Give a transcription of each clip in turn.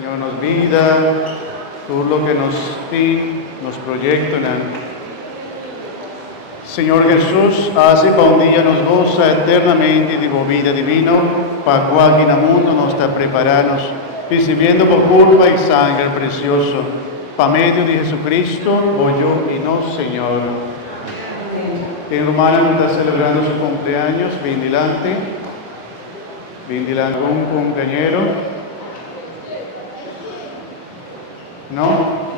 Señor, nos vida, todo lo que nos proyectan. Señor Jesús, hace pa un día nos goza eternamente de vida divino, para cual en el mundo nos está preparados, recibiendo por culpa y sangre precioso, para medio de Jesucristo, yo y no, Señor. En Romana nos está celebrando su cumpleaños, bien delante un cumpleañero. ¿No?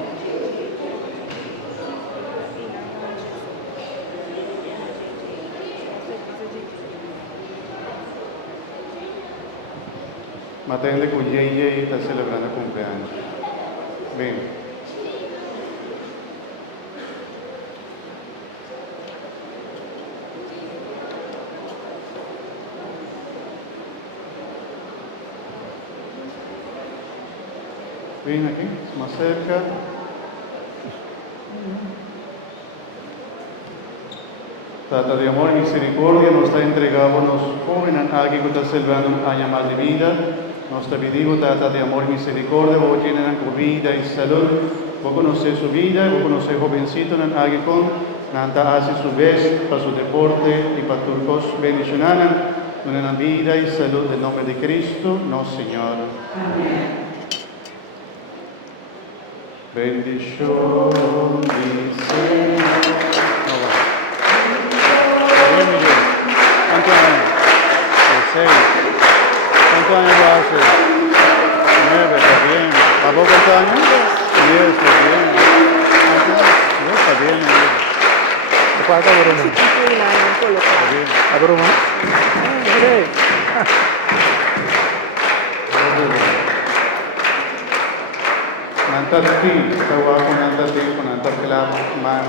Matende con Yeye está celebrando cumpleaños. Bien. Ven aquí, más cerca. Trata de amor y misericordia, nos está entregado a los jóvenes, a alguien que está celebrando un año más de vida. Nos está pidiendo, trata de amor y misericordia, vos tienen con vida y salud. Vos conocés su vida, vos conocés jovencito, alguien con, nanta hace su vez para su deporte y para tus bendiciones, en vida y salud, en nombre de Cristo, no Señor. Amén. Bendición mi Señor. ¿Cuántos años? 6. ¿Cuántos años lo hace? 9, está bien. ¿A vos cuántos años? 10, está bien. Está bien. ¿Te falta broma? Está bien. ¿A broma? Sí. Nanti kita waktu nanti kelab man